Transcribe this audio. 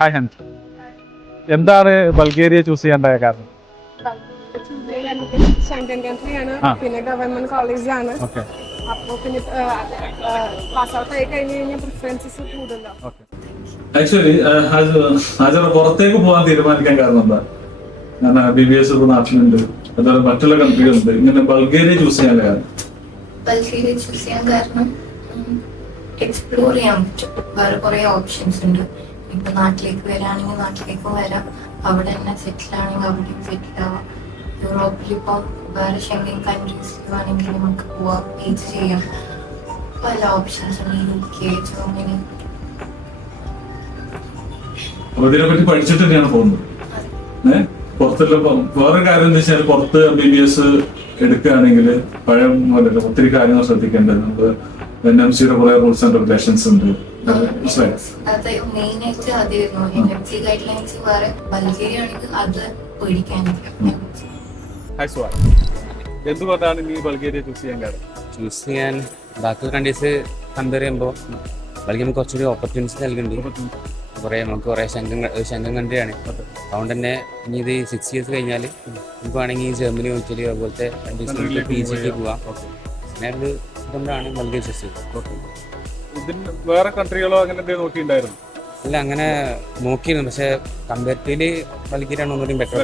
Hi Hans, എന്താണ് Bulgaria choose ചെയ്യേണ്ട കാരണം? ഷെങ്കൻ കൺട്രി ആണ്, പിന്നെ ഗവൺമെന്റ് കോളേജ് ആണ്. അപ്പൊ പിന്നെ പാസ് ഔട്ട് ആയി കഴിഞ്ഞ് കഴിഞ്ഞാൽ പ്രിഫറൻസസ് കൂടുതലോ. ആക്ച്വലി ഹാജറ പുറത്തേക്ക് പോകാൻ തീരുമാനിക്കാൻ കാരണം എന്താ? ഞാൻ BBS നാട്ടിലുണ്ട്, അതുപോലെ മറ്റുള്ള കൺട്രികളുണ്ട്. ഇങ്ങനെ ബൾഗേറിയ ചൂസ് ചെയ്യാൻ കാരണം? ബൾഗേറിയ ചൂസ് ചെയ്യാൻ കാരണം എക്സ്പ്ലോർ ചെയ്യാൻ പറ്റും. വേറെ കുറെ ഓപ്ഷൻസ് ഉണ്ട്. ഇപ്പൊ നാട്ടിലേക്ക് വരാണെങ്കിൽ നാട്ടിലേക്കും വരാം, അവിടെ തന്നെ സെറ്റിൽ ആണെങ്കിൽ അവിടെയും സെറ്റിൽ ആവാം. യൂറോപ്പിൽ ഇപ്പൊ വേറെ ഷെങ്കൻ കൺട്രീസിൽ ആണെങ്കിൽ നമുക്ക് പോവാം, PG ചെയ്യാം. പല ഓപ്ഷൻസ് ഉണ്ട്. UK, Germany. അപ്പൊ ഇതിനെപ്പറ്റി പഠിച്ചിട്ട് തന്നെയാണ് പോകുന്നത്. പുറത്തുള്ള വേറെ കാര്യം എന്താ വെച്ചാൽ പുറത്ത് BBS എടുക്കുകയാണെങ്കിൽ പഴയ പോലെ ഒത്തിരി കാര്യങ്ങൾ ശ്രദ്ധിക്കേണ്ടത്. നമുക്ക് NMCയുടെ കുറെ റൂൾസ് ആൻഡ് റെഗുലേഷൻസ് ഉണ്ട്. അതെ, മെയിൻ ആയിട്ട് അതായിരുന്നു. NMC ഗൈഡ് ലൈൻസ് വേറെ, ബൾഗേറിയ ആണെങ്കിൽ അത് പേടിക്കാനില്ല. എന്തുകൊണ്ടാണ് നീ ബൾഗേറിയ ചൂസ് ചെയ്യാൻ കാരണം? ചൂസ് ചെയ്യാൻ ബാക്കി കൺട്രീസ് കമ്പയർ ചെയ്യുമ്പോൾ ബൾഗേറിയ നമുക്ക് കുറച്ചുകൂടി ഓപ്പർച്യൂണിറ്റീസ് നൽകുന്നുണ്ട്. നമുക്ക് കുറേ ഷെങ്കൻ കൺട്രിയാണ്. അതുകൊണ്ട് തന്നെ ഇനി ഇത് 6 years കഴിഞ്ഞാൽ നമുക്ക് വേണമെങ്കിൽ ജർമ്മനി, ഇറ്റലി അതുപോലത്തെ കൺട്രീസിലേക്ക് PGക്ക് പോവാം. അങ്ങനെ ഒരു ഇതുകൊണ്ടാണ് ബൾഗേറിയ ചൂസ് ചെയ്തത്. ഇതിന് വേറെ കൺട്രികളോ അങ്ങനെ എന്തെങ്കിലും നോക്കിയിട്ടുണ്ടായിരുന്നു? അല്ല, അങ്ങനെ നോക്കിയിരുന്നു. പക്ഷേ കമ്പാരിറ്റീവ്ലി ബൾഗേറിയ ആണ് ഒന്നുകൂടി ബെറ്റർ.